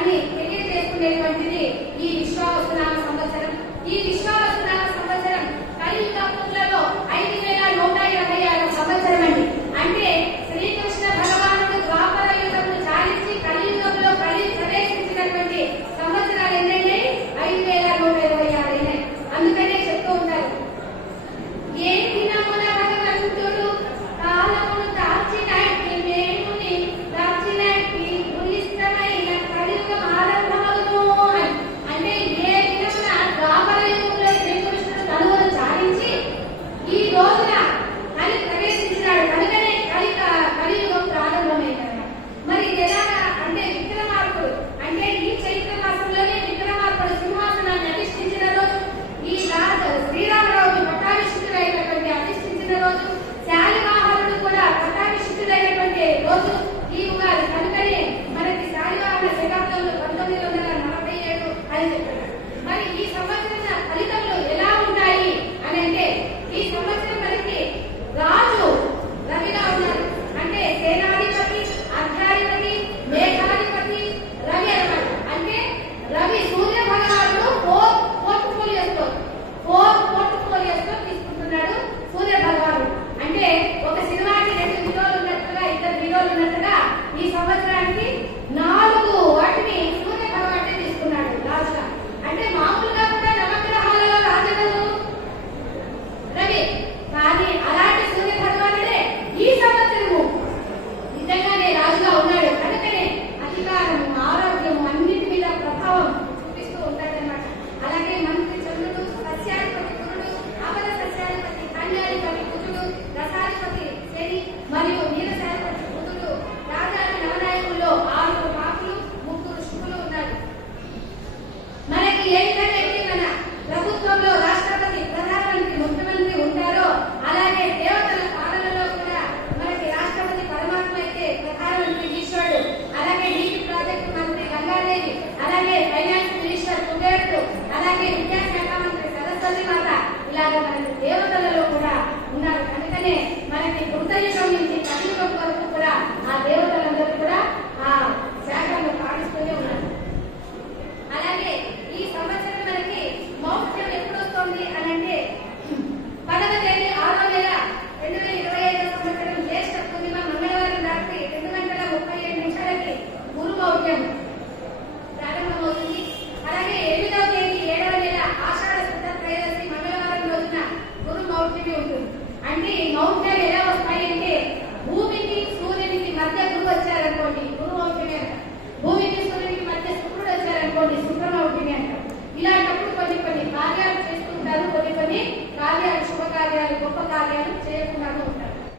అని తెలియజేసుకునేటువంటిది ఈ విశ్వావసునామ సంవత్సరం. ఈ విశ్వావసునామ సంవత్సరం కలియుగంలో 5126 సంవత్సరం అండి. అంటే శ్రీకృష్ణ భగవానుడు ద్వాపర యుగమును చాలించి కలియుగంలో ప్రవేశించినటువంటి సంవత్సరాలు ఎన్నైనా 5126 అయినాయి. అందుకనే చెప్తూ ఉంటారు, ఏ దినమున భగవంతుడు కాలమును దాచినట్టి మేలుని దాచినట్టి ఉలిష్టమైన కలియుగం ఆరంభమగును అని. అంటే ఏ దినమున ద్వాపర యుగంలో శ్రీకృష్ణుడు తనువును చాలించి ఈ రోజున కలి ప్రవేశించినాడు. కనుకనే కలియుగం ప్రారంభమైందన్నమాట. మరి ఇది ఎలాగా అంటే విక్రమార్కుడు అంటే ఈ చైత్ర మాసంలోనే విక్రమార్కుడు సింహాసనాన్ని అధిష్ఠించిన రోజు, ఈ శ్రీరామరాజు పట్టాభిషిక్తుడైనటువంటి అధిష్ఠించిన రోజు, శాలివాహనుడు కూడా పట్టాభిషిక్తుడైనటువంటి రోజు ఈ ఉగాది. కనుకనే మనకి శాలివాహన శతాబ్దంలో 1947 అని చెప్పారు. మరి ఈ సంవత్సరం ఫలితములు ఎలా ఉంటాయి అని అంటే ఈ సంవత్సరం మనకి రాజు రవిగా ఉన్నారు. అంటే సేనాధిపతి, అర్ధాధిపతి, మేఘాధిపతి రవి అన్నమాట. అంటే రవి సూర్య భగవానుడు పోర్ట్ఫోలియోస్తో తీసుకుంటున్నాడు సూర్య భగవానుడు. అంటే ఒక సినిమాకి 2 హీరోలు ఉన్నట్టుగా 2 హీరోలు ఉన్నట్టుగా ఈ సంవత్సరానికి 4 వాటిని సూర్య భగవానుడే తీసుకున్నాడు రాజుగా. అంటే మామూలుగా కూడా నవగ్రహాలలో రాజులు రవి, కానీ అలాంటి సూర్య భగవానుడే ఈ సంవత్సరము నిజంగానే రాజుగా ఉన్నాడు. కనుకనే అధికారము, ఆరోగ్యము అన్నిటి మీద ప్రభావం చూపిస్తూ ఉంటాడన్నమాట. అలాగే మంత్రి చంద్రుడు, సస్యాధిపతి గురుడు, అమర సస్యాధిపతి కన్యాధిపతి కుజుడు, రసాధిపతి శని మరియు నీరసాధిపతి బుధుడు, రాజాది నవనాయకుల్లో 6 పాపులు 3 శుభులు ఉన్నారు. మనకి ఏ విధంగా అయితే మన ప్రభుత్వంలో రాష్ట్రపతి, ప్రధానమంత్రి, ముఖ్యమంత్రి ఉంటారో అలాగే దేవతల పాలనలో కూడా మనకి రాష్ట్రపతి పరమాత్మ అయితే ప్రధానమంత్రి ఈశ్వరుడు, అలాగే నీటి ప్రాజెక్టు మంత్రి గంగాదేవి, అలాగే ఫైనాన్స్ మినిస్టర్ కుబేరుడు, అలాగే విద్యాశాఖ మంత్రి సరస్వతి మాత, ఇలాగ మనకి దేవతలలో కూడా ఉన్నారు. కనుకనే మనకి కృతయుగం నుంచి కలియుగం వరకు కూడా ఆ దేవతల